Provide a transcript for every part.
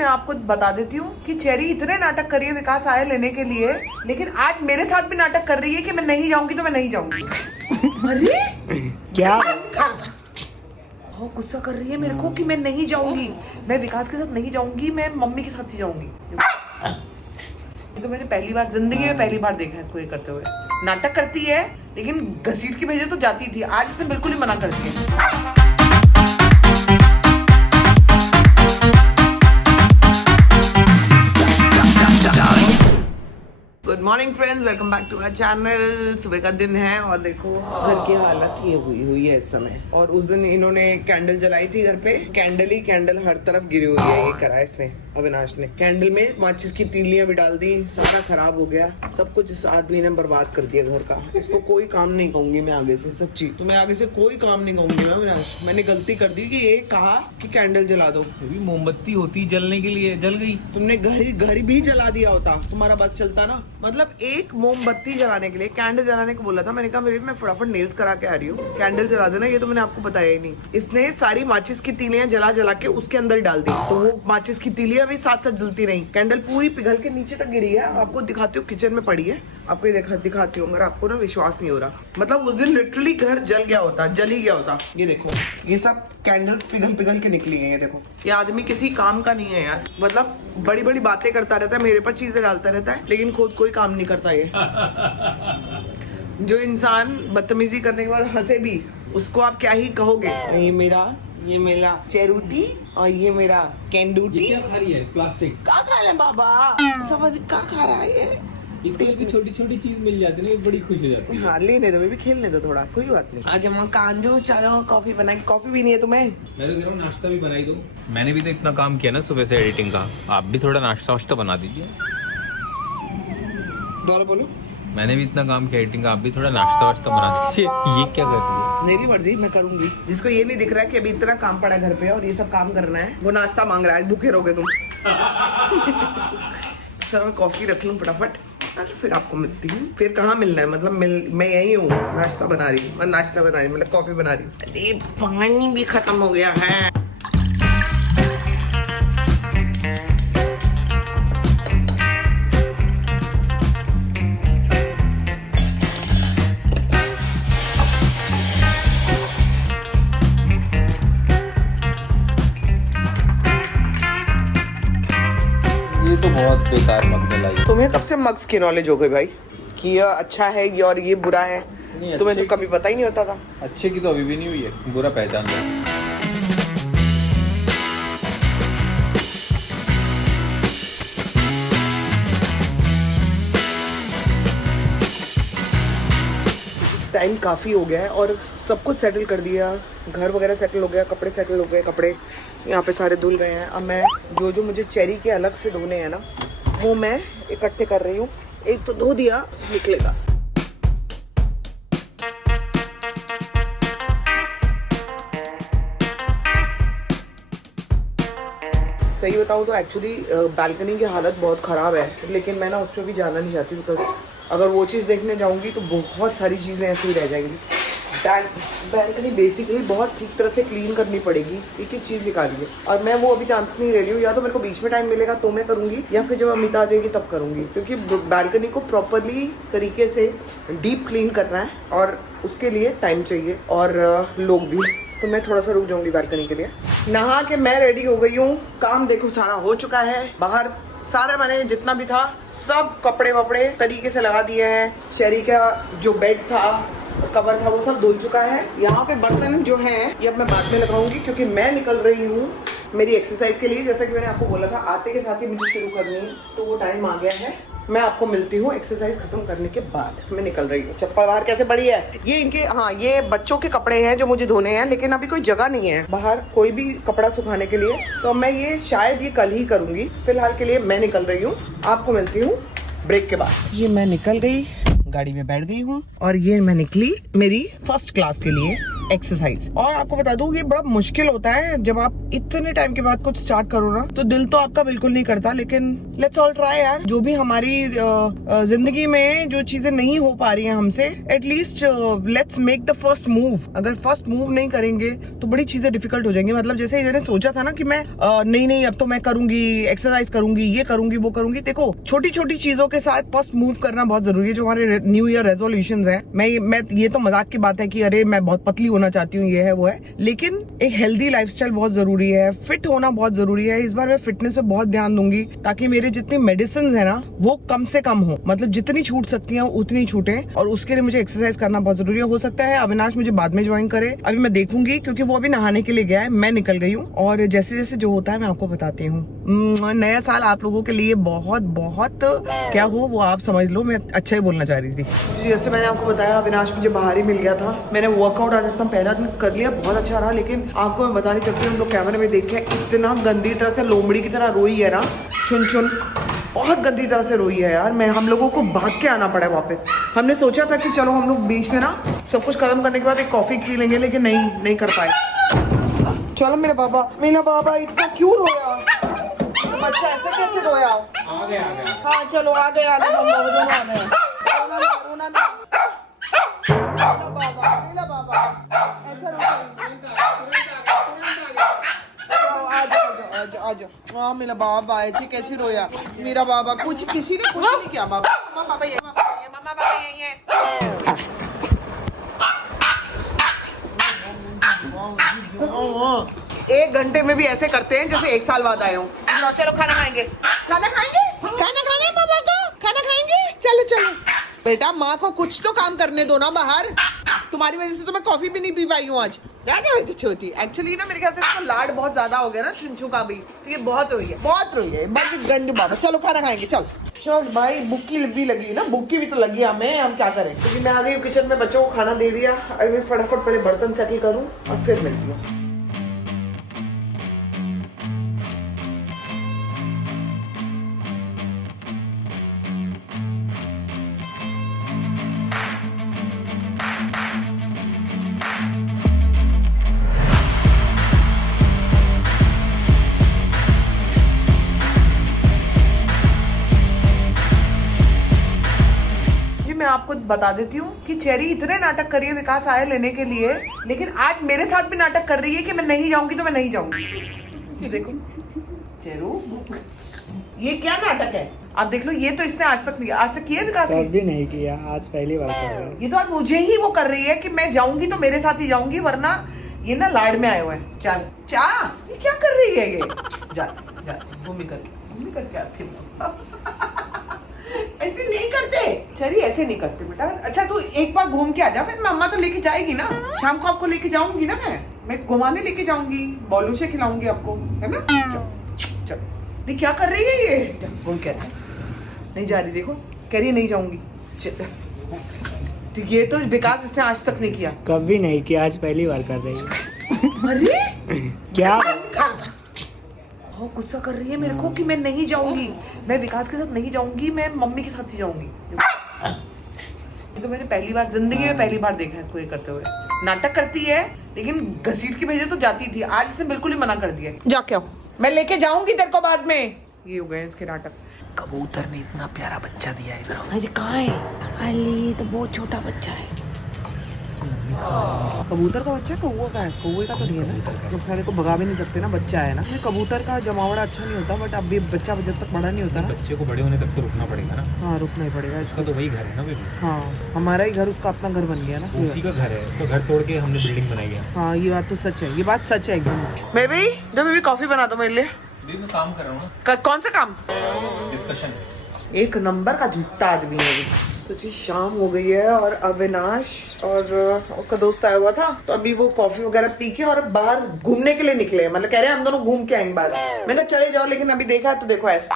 मैं आपको बता देती हूँ कि चेरी इतने नाटक कर रही है विकास आए लेने के लिए, लेकिन आज मेरे साथ भी नाटक कर रही है कि मैं नहीं जाऊंगी तो मैं नहीं जाऊंगी। अरे क्या बहुत गुस्सा कर रही है मेरे को कि मैं नहीं जाऊंगी, मैं विकास के साथ नहीं जाऊंगी, मैं मम्मी के साथ ही जाऊंगी। ये तो मैंने पहली बार जिंदगी में पहली बार देखा है इसको ये करते हुए। नाटक करती है लेकिन घसीट के भेजे तो जाती थी, आज इसने बिल्कुल ही मना कर दिया। Good morning friends, welcome back to our channel. सुबह का दिन है और देखो घर की हालत ये हुई है इस समय। और उस दिन इन्होंने कैंडल जलाई थी घर पे, कैंडल ही कैंडल हर तरफ गिरी हुई है। ये करा इसने अविनाश ने, कैंडल में माचिस की तीलियां भी डाल दी, सारा खराब हो गया, सब कुछ इस आदमी ने बर्बाद कर दिया घर का। इसको कोई काम नहीं कहूंगी मैं आगे से, सच्ची तुम्हें आगे से कोई काम नहीं कहूंगी मैं अविनाश। मैंने गलती कर दी कि ये कहा कि कैंडल जला दो, मोमबत्ती होती जलने के लिए, जल गई। तुमने घर भी जला दिया होता, तुम्हारा बस चलता ना। मतलब एक मोमबत्ती जलाने के लिए कैंडल जलाने को बोला था, मैंने कहा मैं फटाफट नेल्स करा के आ रही हूँ, कैंडल जला देना। ये तो मैंने आपको बताया ही नहीं। इसने सारी माचिस की तीलियां जला जला के उसके अंदर डाल दी, तो वो माचिस की तीलियां भी साथ साथ जलती रही, कैंडल पूरी पिघल के नीचे तक गिरी है। आपको दिखाती हूँ, किचन में पड़ी है, आपको ये दिखाती हूँ अगर आपको ना विश्वास नहीं हो रहा। मतलब उस दिन लिटरली घर जल गया होता, जल ही गया होता। ये देखो ये सब कैंडल्स पिघल के निकली हैं। ये देखो, ये आदमी किसी काम का नहीं है यार। मतलब बड़ी बड़ी बातें करता रहता है, मेरे पर चीजें डालता रहता है, लेकिन खुद कोई काम नहीं करता। ये जो इंसान बदतमीजी करने के बाद हंसे भी, उसको आप क्या ही कहोगे। ये मेरा चेरूटी और ये मेरा कैंडूटी। क्या खा रही है? प्लास्टिक क्या खा ले बाबा, समझ क्या खा रहा है ये। इसके लिए भी छोटी छोटी चीज मिल जाती है ना, बड़ी खुश हो जाती है। हाँ लेने दो बेबी, खेलने दो थोड़ा, कोई बात नहीं। आज हम कांजू चाय कॉफी बनाई, कॉफी भी नहीं है तुम्हें? मैं तो कह रहा हूँ नाश्ता भी बनाई दो। मैंने भी तो इतना काम किया ना सुबह से एडिटिंग का, आप भी थोड़ा नाश्ता वाश्ता बना दीजिए। दोबारा बोलो। मैंने भी इतना काम किया एडिटिंग का, आप भी थोड़ा नाश्ता वाश्ता बना दीजिए। ये क्या कर रही है? मेरी मर्जी, मैं करूंगी। जिसको ये नहीं दिख रहा है कि अभी इतना काम पड़ा है घर पे और ये सब काम करना है, वो नाश्ता मांग रहा है। भूखे रहोगे तुम। सर मैं कॉफी रख लूं फटाफट, फिर आपको मिलती हूँ। फिर कहाँ मिलना है, मतलब मैं यही हूँ, नाश्ता बना रही हूँ, मतलब कॉफी बना रही हूँ। अरे पानी भी खत्म हो गया है। ये तो बहुत बेकार मग में लाई। तुम्हें कब से मग्स की नॉलेज हो गई भाई कि ये अच्छा है ये और ये बुरा है? तुम्हें तो कभी पता ही नहीं होता था। अच्छे की तो अभी भी नहीं हुई है, बुरा पहचान लो। टाइम काफ़ी हो गया है और सब कुछ सेटल कर दिया, घर वगैरह सेटल हो गया, कपड़े सेटल हो गए, कपड़े यहाँ पे सारे धुल गए हैं। अब मैं जो मुझे चेरी के अलग से धोने हैं ना, वो मैं इकट्ठे कर रही हूँ। एक तो धो दिया, निकलेगा। सही बताऊँ तो एक्चुअली बालकनी की हालत बहुत ख़राब है, लेकिन मैं ना उस पर भी जाना नहीं चाहती, बिकॉज अगर वो चीज़ देखने जाऊंगी तो बहुत सारी चीज़ें ऐसी ही रह जाएंगी। बालकनी बेसिकली बहुत ठीक तरह से क्लीन करनी पड़ेगी, एक एक चीज़ निकालिए, और मैं वो अभी चांस नहीं ले रही हूँ। या तो मेरे को बीच में टाइम मिलेगा तो मैं करूँगी, या फिर जब अमिता आ जाएगी तब करूँगी, क्योंकि बालकनी को प्रॉपरली तरीके से डीप क्लीन करना है और उसके लिए टाइम चाहिए और लोग भी। तो मैं थोड़ा सा रुक जाऊंगी बालकनी के लिए। नहा के मैं रेडी हो गई हूँ, काम देखो सारा हो चुका है। बाहर सारा मैंने जितना भी था सब कपड़े वपड़े तरीके से लगा दिए हैं। चेरी का जो बेड था, कवर था, वो सब धुल चुका है। यहाँ पे बर्तन जो है ये अब मैं बाद में लगाऊंगी, क्योंकि मैं निकल रही हूँ मेरी एक्सरसाइज के लिए। जैसा कि मैंने आपको बोला था आते के साथ ही मुझे शुरू करनी है, तो वो टाइम आ गया है। मैं आपको मिलती हूँ एक्सरसाइज खत्म करने के बाद। मैं निकल रही हूँ। चप्पल बाहर कैसे पड़ी है? ये इनके, हाँ ये बच्चों के कपड़े हैं जो मुझे धोने हैं, लेकिन अभी कोई जगह नहीं है बाहर कोई भी कपड़ा सुखाने के लिए, तो मैं ये शायद ये कल ही करूँगी। फिलहाल के लिए मैं निकल रही हूँ, आपको मिलती हूँ ब्रेक के बाद। ये मैं निकल गई, गाड़ी में बैठ गई हूँ और ये मैं निकली मेरी फर्स्ट क्लास के लिए। एक्सरसाइज। और आपको बता दूं ये बड़ा मुश्किल होता है जब आप इतने टाइम के बाद कुछ स्टार्ट करो ना, तो दिल तो आपका बिल्कुल नहीं करता, लेकिन लेट्स ऑल ट्राई यार। जो भी हमारी जिंदगी में जो चीजें नहीं हो पा रही हैं हमसे, at least let's make the first move. अगर फर्स्ट मूव नहीं करेंगे तो बड़ी चीजें डिफिकल्ट हो जाएंगी। मतलब जैसे मैंने सोचा था ना कि मैं नहीं अब तो मैं करूंगी, एक्सरसाइज करूंगी, ये करूंगी, वो करूंगी। देखो छोटी छोटी चीजों के साथ फर्स्ट मूव करना बहुत जरूरी है। जो हमारे न्यू ईयर रेजोल्यूशंस हैं, मैं ये तो मजाक की बात है कि अरे मैं बहुत पतली होना चाहती हूँ, ये है वो है, लेकिन एक हेल्दी लाइफस्टाइल बहुत जरूरी है, फिट होना बहुत जरूरी है। इस बार मैं फिटनेस पे बहुत ध्यान दूंगी ताकि मेरे जितनी मेडिसिन है ना वो कम से कम हो, मतलब जितनी छूट सकती है उतनी छूटे। और उसके लिए मुझे एक्सरसाइज करना बहुत जरूरी है। हो सकता है अविनाश मुझे बाद में ज्वाइन करे, अभी मैं देखूंगी, क्योंकि वो अभी नहाने के लिए गया है, मैं निकल गई हूँ। और जैसे जैसे जो होता है मैं आपको बताती हूँ। नया साल आप लोगों के लिए बहुत बहुत क्या हो वो आप समझ लो, मैं अच्छा ही बोलना चाह रही थी। जैसे मैंने आपको बताया अविनाश मुझे बाहर ही मिल गया था। मैंने वर्कआउट आज अपना पहला दिन कर लिया, बहुत अच्छा रहा, लेकिन आपको मैं बता नहीं सकती, हम लोग कैमरे में देखे इतना गंदी तरह से लोमड़ी की तरह रोई है ना, चुन चुन बहुत गंदी तरह से रोई है यार। हम लोगों को भाग के आना पड़ा वापस। हमने सोचा था कि चलो हम लोग बीच में ना सब कुछ खत्म करने के बाद एक कॉफी पी लेंगे, लेकिन नहीं कर पाए। चलो मेरा बाबा इतना क्यों रोया? बच्चा ऐसे कैसे रोया? आ गया। हाँ चलो आ गए हम लोग दोनों आ गए। रोना ना नीला बाबा ऐसा आ जाओ। हाँ मेरा बाबा ऐसे कैसे रोया? मेरा बाबा किसी ने कुछ नहीं किया। बाबा ये एक घंटे में भी ऐसे करते हैं जैसे एक साल बाद आए हो। चलो खाना खाएंगे खाना पापा को खाना खाएंगे। चलो बेटा, माँ को कुछ तो काम करने दो ना बाहर। तुम्हारी वजह से तो मैं कॉफी भी नहीं पी पाई हूँ आज। क्या बेटी छोटी, एक्चुअली ना मेरे ख्याल से इसका लाड बहुत ज्यादा हो गया ना चुनचू का भी, तो ये बहुत रोई है बड़ी गंद बाबा। चलो खाना खाएंगे चल भाई। बुक्की भी लगी ना, बुक्की भी तो लगी हमें, हम क्या करें। क्योंकि मैं आ गई किचन में, बच्चों को खाना दे दिया। अभी मैं फटाफट पहले बर्तन सेटल करूँ और फिर मिलती हूँ। मैं आपको बता देती हूँ कि चेरी इतने नाटक कर रही है विकास आए लेने के लिए, लेकिन आज मेरे साथ भी नाटक कर रही है कि मैं नहीं जाऊंगी तो मैं नहीं जाऊंगी। ये देखो चेरू, ये क्या नाटक है? आप देख लो, ये तो इसने आज तक किया विकास कभी नहीं किया, आज पहली बार कर रहा है। ये तो आज मुझे ही वो कर रही है कि मैं जाऊंगी तो मेरे साथ ही जाऊंगी, वरना ये ना लाड में आए हुए हैं। चल ये क्या कर रही है ये? जा मम्मी करके आती हूँ। ऐसे नहीं करते चरी, ऐसे नहीं करते बेटा। अच्छा तू एक बार घूम के आ जा, फिर मम्मा तो लेके जाएगी ना, शाम को आपको लेके जाऊंगी ना, मैं घुमाने लेके जाऊंगी, बॉलू से खिलाऊंगी आपको, है ना। चल नहीं क्या कर रही है ये? बोल क्या नहीं जा रही, देखो कह रही है नहीं जाऊंगी। तो ये तो विकास इसने आज तक नहीं किया। कभी नहीं किया, आज पहली बार कर रही है। अरे क्या बहुत गुस्सा कर रही है मेरे को कि मैं नहीं जाऊंगी, मैं विकास के साथ नहीं जाऊंगी, मैं मम्मी के साथ ही जाऊंगी। ये तो मैंने जिंदगी में पहली बार देखा है इसको ये करते हुए। नाटक करती है लेकिन घसीट के भेजे तो जाती थी, आज इसने बिल्कुल ही मना कर दिया। जा क्या मैं लेके जाऊंगी तेरे को बाद में। ये हो गए इसके नाटक। कबूतर ने इतना प्यारा बच्चा दिया इधर। अरे कहाँ है? अली तो बहुत छोटा बच्चा है। कबूतर का बच्चा कौवा का है? कौवे का तो नहीं है ना, लोग सारे को भगा भी नहीं सकते ना, बच्चा है ना। कबूतर का जमावड़ा अच्छा नहीं होता, बट अभी बच्चा जब तक बड़ा नहीं होता ना, बच्चे को बड़े होने तक तो रुकना पड़ेगा ना। हाँ रुकना ही पड़ेगा। उसका तो वही घर है ना बेबी। हाँ हमारा ही घर उसका अपना घर बन गया ना, उसी का घर है, तो घर तोड़ के हमने बिल्डिंग बनाई है। हाँ ये बात तो सच है, ये बात सच है एकदम। बेबी कॉफी बना दो मेरे लिए। मैं काम कर रहा हूँ। कौन सा काम? डिस्कशन। एक नंबर का झूठा आदमी है। तो जी शाम हो गई है और अविनाश और उसका दोस्त आया हुआ था, तो अभी वो कॉफी वगैरह पी के और बाहर घूमने के लिए निकले, मतलब कह रहे हैं हम दोनों घूम के आएंगे बाहर। मैं कहा चले जाओ, लेकिन अभी देखा तो देखो ऐसे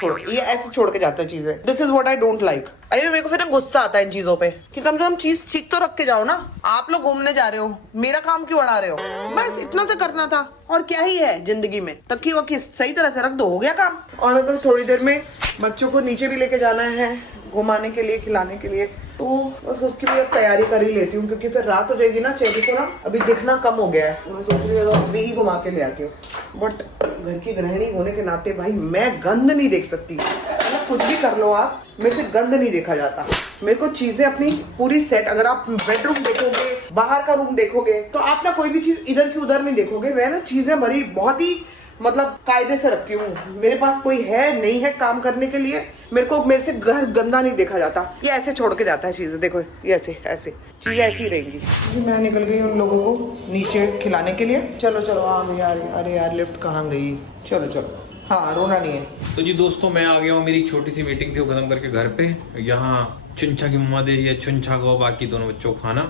छोड़ के जाता है चीजें। This is what I don't like. अरे मेरे को फिर ना गुस्सा आता है इन चीजों पे कि कम से कम चीज ठीक तो रख के जाओ ना। आप लोग घूमने जा रहे हो, मेरा काम क्यों बढ़ा रहे हो? बस इतना से करना था, और क्या ही है जिंदगी में। तक्की वक्की सही तरह से रख दो, हो गया काम। और अगर थोड़ी देर में बच्चों को नीचे भी लेके जाना है घुमाने के लिए, खिलाने के लिए, तो बस उसकी भी अब तैयारी कर ही लेती हूँ, क्योंकि फिर रात हो जाएगी ना, चेहरे को ना अभी दिखना कम हो गया है। मैं सोच रही हूँ अभी ही घुमा के ले आती हूँ, बट घर की गृहिणी होने के नाते भाई मैं गंद नहीं देख सकती। मतलब कुछ भी कर लो आप, मेरे से गंद नहीं देखा जाता। मेरे को चीजें अपनी पूरी सेट, अगर आप बेडरूम देखोगे, बाहर का रूम देखोगे, तो आप ना कोई भी चीज इधर की उधर नहीं देखोगे। मैं ना चीजें बड़ी बहुत ही मतलब कायदे से रखती हूँ। मेरे पास कोई है नहीं है काम करने के लिए, मेरे से घर गंदा नहीं देखा जाता। ये ऐसे छोड़ के जाता है चीजें, देखो ये ऐसे ऐसे चीजें ऐसी ही रहेंगी। मैं निकल गई उन लोगों को नीचे खिलाने के लिए। चलो चलो आ गई यार। अरे यार लिफ्ट कहाँ गई? चलो चलो, हाँ रोना नहीं है। तो जी दोस्तों, मैं आ गया हूँ। मेरी एक छोटी सी मीटिंग थी वो खत्म करके घर पे। यहाँ चुंछा की मम्मा दे रही है चुंछा को बाकी दोनों बच्चों को खाना,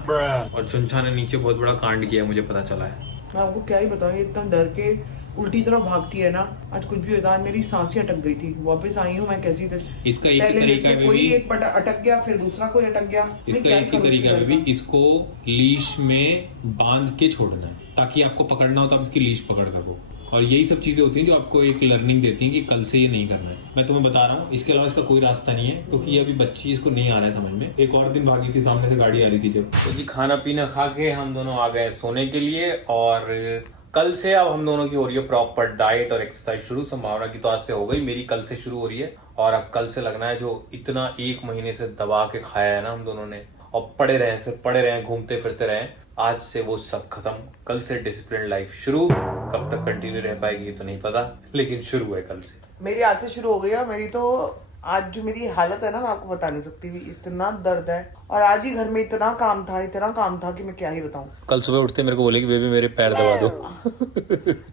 और चुंछा ने नीचे बहुत बड़ा कांड किया, मुझे पता चला है। मैं आपको क्या ही बताऊं, इतना डर के उल्टी तरफ भागती है ना। आज कुछ भी होता है, मेरी सांसें अटक गई थी, वापस आई हूँ मैं कैसी थी। इसका एक ही तरीका है कोई बेबी, एक अटक गया, फिर दूसरा कोई अटक गया। इसका एक ही तरीका है बेबी, इसको लीश में बांध के छोड़ना है, ताकि आपको पकड़ना हो तो आप इसकी लीश पकड़ सको। और यही सब चीजें होती हैं जो आपको एक लर्निंग देती हैं कि कल से ये नहीं करना है। मैं तुम्हें बता रहा हूँ, इसके अलावा इसका कोई रास्ता नहीं है, क्योंकि ये अभी बच्ची, इसको नहीं आ रहा है समझ में। एक और दिन भागी थी, सामने से गाड़ी आ रही थी जब। तो जी खाना पीना खा के हम दोनों आ गए सोने के लिए, और कल से अब हम दोनों की हो रही है प्रॉपर डाइट और एक्सरसाइज शुरू। संभावना की तो आज से हो गई, मेरी कल से शुरू हो रही है। और अब कल से लगना है, जो इतना 1 महीने से दबा के खाया है ना हम दोनों ने, और पड़े रहे घूमते फिरते रहे, आज से वो सब खत्म। कल से डिसिप्लिन लाइफ शुरू। कब तक कंटिन्यू रह पाएगी ये तो नहीं पता, लेकिन शुरू है कल से। मेरी आज से शुरू हो गई है। मेरी तो आज जो मेरी हालत है ना, मैं आपको बता नहीं सकती। इतना दर्द है, और आज ही घर में इतना काम था कि मैं क्या ही बताऊं। कल सुबह उठते मेरे को बोले कि बेबी मेरे पैर दबा दो।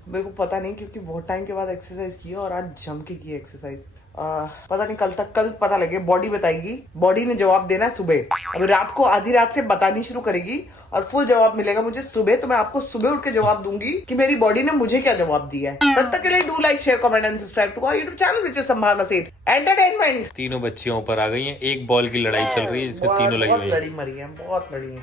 मेरे को पता नहीं, क्योंकि बहुत टाइम के बाद एक्सरसाइज की है, और आज जम के की एक्सरसाइज। पता नहीं, कल पता लगे, बॉडी बताएगी। बॉडी ने जवाब देना है सुबह। अभी रात को, आधी रात से बतानी शुरू करेगी, और फुल जवाब मिलेगा मुझे सुबह। तो मैं आपको सुबह उठ के जवाब दूंगी कि मेरी बॉडी ने मुझे क्या जवाब दिया है। तब तक के लिए do like, share, comment and subscribe to our YouTube channel which is Sambhavna Seth entertainment. तीनों बच्चियों ऊपर आ गई हैं, एक बॉल की लड़ाई चल रही है जिसमें तीनों लगी हुई हैं। बहुत लड़ी है।